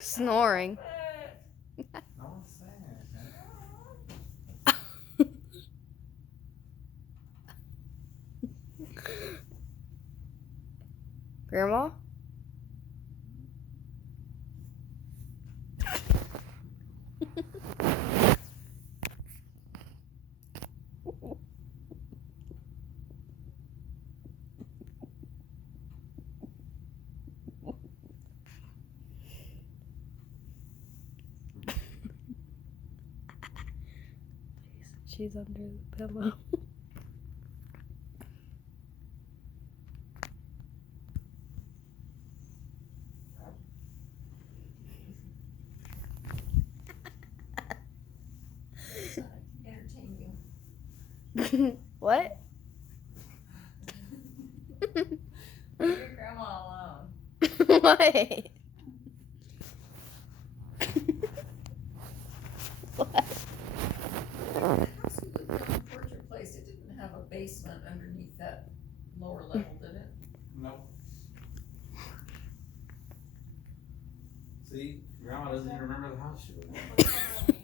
Snoring. No one's saying anything. Grandma? She's under the pillow. Entertain What? you. Leave your grandma alone. What? What? The house we lived in towards your place, it didn't have a basement underneath that lower level, did it? Nope. See, Grandma doesn't even remember the house she was in.